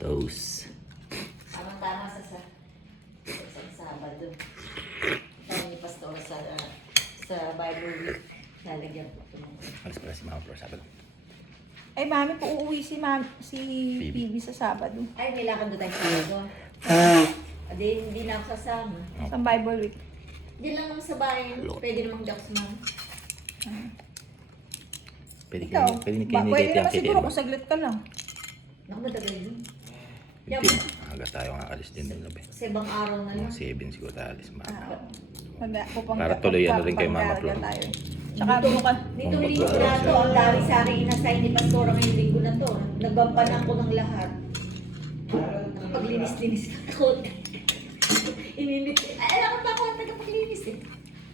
Toast. Tama-tama sa isang Sabado. Sabi ni Pastor sa Bible Week. Lalagyan po ito. Alas pala si Mama Flor Sabado. Ay, mami, po uuwi si Phoebe sa Sabado. Ay, may lakad doon tayo sa Sabado. Hindi na ako sasama. Sa Bible Week. Hindi lang naman sa bayan. Pwede namang di ako sumama. Pwede Ikaw, pwede ni pwede Kitty naman ang Kitty. siguro kung saglit ka lang. Naku, matagal yun. Hindi. Aga tayo nga alis din doon. Sa ibang araw na lang. Mga 7 siguro tayo alis. Para tuloy ano rin kay Mama Flor. Tsaka Dito linggo na to, ang dami sa akin inassign ni Pastor ngayong linggo na to. Nagbampanan ko ng lahat. Paglinis-linis ako. Ininit. Ay, alam ko na ako ang tagapaglinis eh.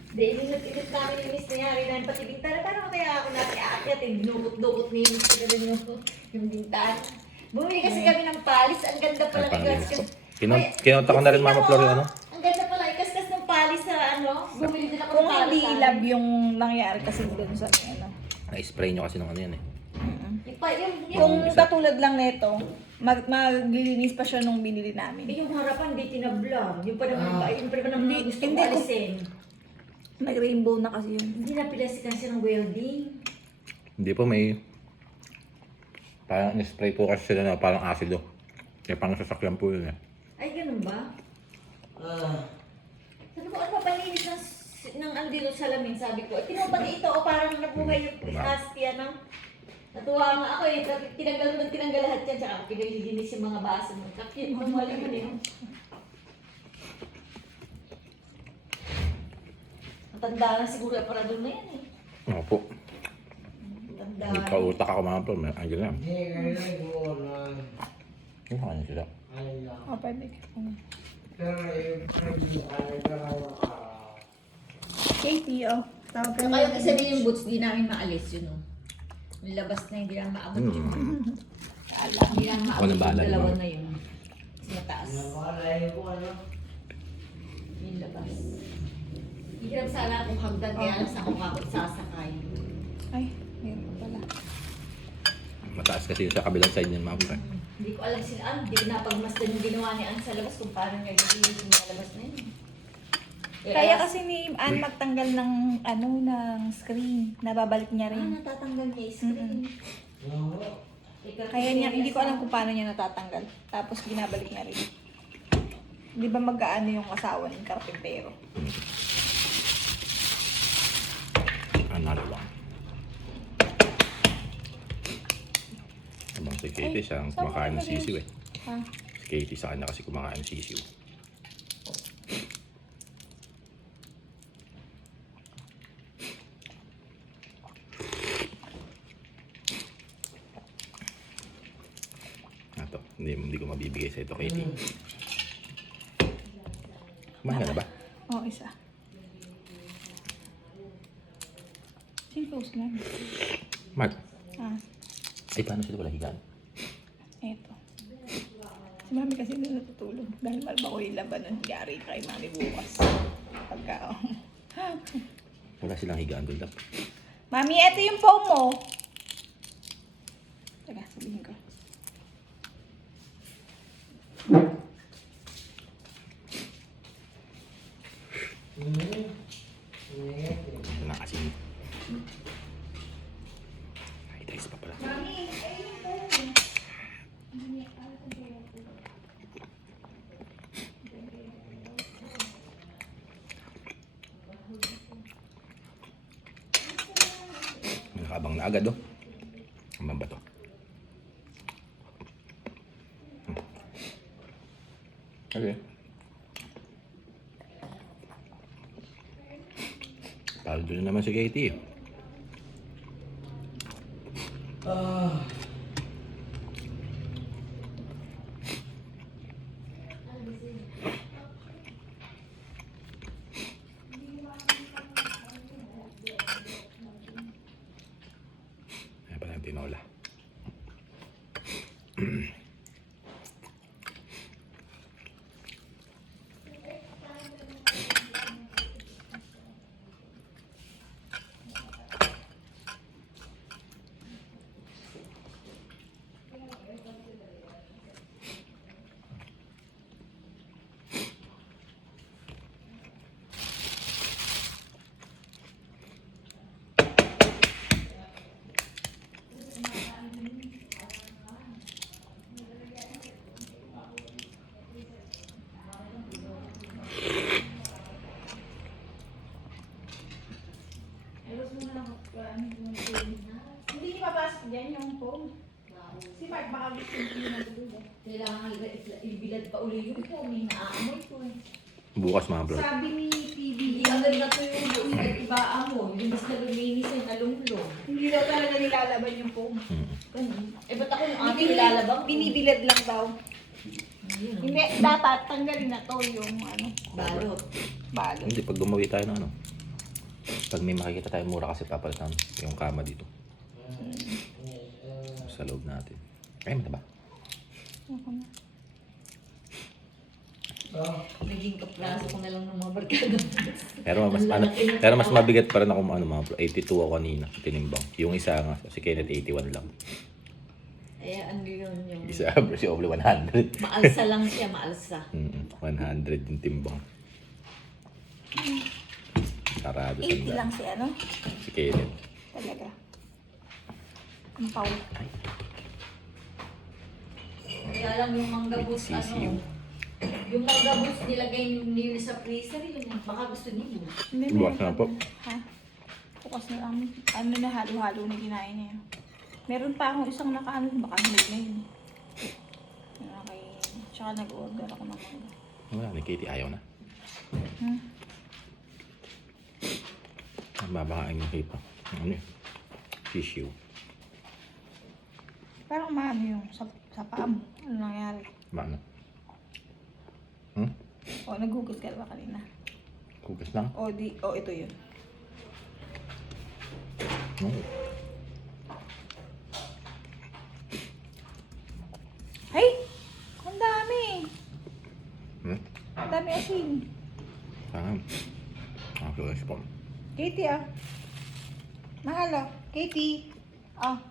Hindi, ininit namin yung linis na yari na pati bintana. Parang kaya ako naki-aakyat eh. Dinukot-dukot ni Miss ko na yung bintana. Bumili kasi kami ng palis. Ang ganda pala ni Gaskas. Kinonta ko na rin Mama Flor yung ano. Ang ganda pala. Ikaskas ng palis sa ano. Bumili din ako kung ng palis. hindi love yung nangyari kasi doon sa ano. Na-spray nyo kasi nung ano yan eh. Kung katulad lang nito, maglilinis pa siya nung binili namin. Yung harapan di tinablang. Yung pa naman gusto ko alisin. Nag-rainbow na kasi yun. Hindi na pinasikan siya ng welding. Hindi po may parang in-spray po kasi sila na parang asido. Kaya parang sasakyan po yun eh. Ay, ganun ba? Sabi ko, ano ba palinis ng andito sa lamin? Sabi ko, tinupati ito o parang nabuhay yung Castia ng... Natuwa nga ako eh. Tinanggal lahat yan. Tsaka pinilinis yung mga baso mo. Kakit mo mo alam mo yun. Matanda na siguro para doon na yan eh. Opo. Matanda. Kautak ako Mama Flor. Andiyan na. Yung ano sila. Pwede. Katie, tawag ka Saka yung isa din yung boots, di namin maalis yun oh. Yung labas na hindi lang maabot yun. Hindi lang Ako maabot na bahala, yung dalawa diba? na yun. Sa mataas. Yung labas. Hirap sana akong hagdan kaya lang sa akong ako sasakay. Ay, meron pa pala. Mataas kasi yung sa kabilang side niyan Mama Flor. Hindi ko alam sila Ann, hindi ko napagmasdan yung ginawa ni Ann sa labas kung paano niya gagawin yung mga labas na yun. Kaya kasi ni Ann magtanggal ng ng screen. Nababalik niya rin. Natatanggal niya yung screen. Kaya niya, hindi ko alam kung paano niya natatanggal. Tapos binabalik niya rin. Di ba mag-aano yung asawa ng karpentero? Another one. Abang si Katie siya ang kumakain ng sisiw eh. Ha? Si Katie sa kanya kasi kumakain ng sisiw. Ito, hindi ko mabibigay sa ito, Katie. Kumain ka na ba? Oo, isa. Close lang. Mark, Ah, ay paano sila wala higaan? eto. Si mami kasi doon natutulog. Dahil malba ko yung laban nun. Yari kay mami bukas. Pagka, Wala silang higaan doon lang. Mami, eto yung phone mo. Teka, sabihin ko. Ito na kasi. Ay, trace pa pala. Mami, ay yung phone. Nakabang na agad, oh. Ang ba to? Okay. Talo doon naman si Katie. Ayan pala ang tinola. Kailangan ibilad pa uli yung po. May naaamoy ko eh. Bukas mga vlog. Sabi ni PB, Hindi agad na to yung buong nag-ibaan mo. Yung mas naluminis ay nalunglong. hindi daw talaga nilalaban yung foam. Ganun. Eh, ba't ako yung ating lalabang? Binibilad lang daw. Ayun. Hindi, dapat tanggalin na to yung ano, Balot. balot. Hindi, pag gumawi tayo ng ano. Pag may makikita tayo mura kasi papalitan yung kama dito. Sa loob natin. Ay, mataba. Ako na. Naging kaplaso ko na lang ng mga barkada. Pero mas mabigat pa rin ako mga 82 ako kanina, tinimbang. Yung isa nga, si Kenneth 81 lang. Eh, ano yun yung... Isa, si Oble 100. Maalsa lang siya, maalsa. 100 yung timbang. Sarado 80 sa lang si ano, si Kenneth. talaga. Ang pau. Kaya lang yung mangga boost, Sisiyo. ano... Yung mangga boost nilagay niyo sa freezer, yun. Baka gusto niyo. Hindi, Bukas meron na po. pa. Ha? Bukas na lang. Ano na, halo-halo na kinain niya. Meron pa akong isang nakaano, baka hilig na yun. Okay. Tsaka nag-order ako ng mangga. Wala, ni Katie ayaw na. Hmm? Ang babakain ng kita. Ano yun? Tissue. Parang maano yung sa paa mo. Ano nangyari? Maano? O, naghugas ka ba kanina? Kugas lang? O, ito yun. No. Ay! Ang dami! Ang dami asin. Saan? Ako respond. Katie ah. Mahal ah. Katie. Ah.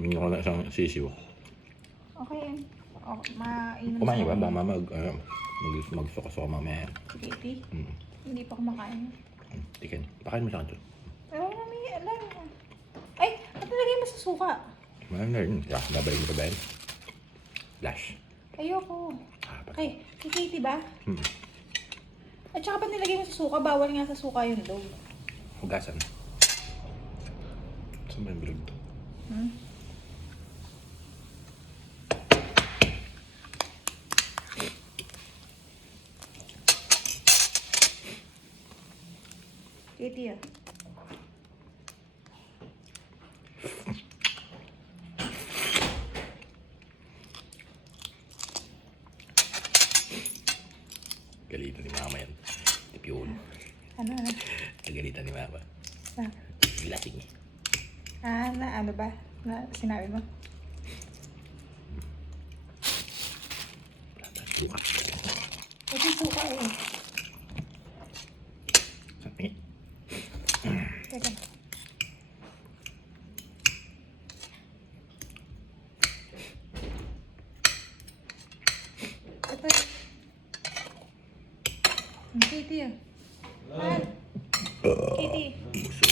Hindi ko na isang sisiw. Okay. Oh, mainom Kumain sa ba? akin. Baka magsuka-suka mamaya. Si Katie? Mm. Hindi pa kumakain. Tikin. Pakain mo sa akin. Pero mami, alam. Ay, ba't nilagay mo sa suka? Mahal na rin. Yeah, babayin mo pa ba yun? Flash. Ayoko. Ah, pa. Okay, si Katie ba? Hmm. At saka ba't nilagay mo sa suka? Bawal nga sa suka yung dough. Hugasan. Saan ba yung bilog to? Hmm? Katie ah. Galitan ni mama yan. Tipiulo. Ano? Galitan ni mama. Ah, Lasing eh. ano ba? Na sinabi mo? Bukas. Kasi suka eh. Sabi. Teka. Ito. Ang Katie ah. Mahal. Katie. Buso.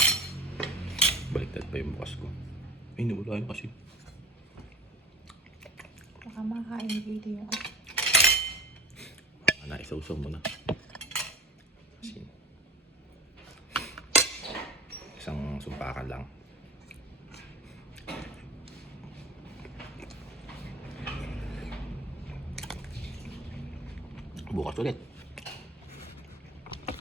Baliktad pa yung bukas ko. Ay, nawala yun kasi. Baka makakain ni Katie yung asin. Naisaw-saw mo na. Asin. Isang sumpakan lang. Bukas ulit.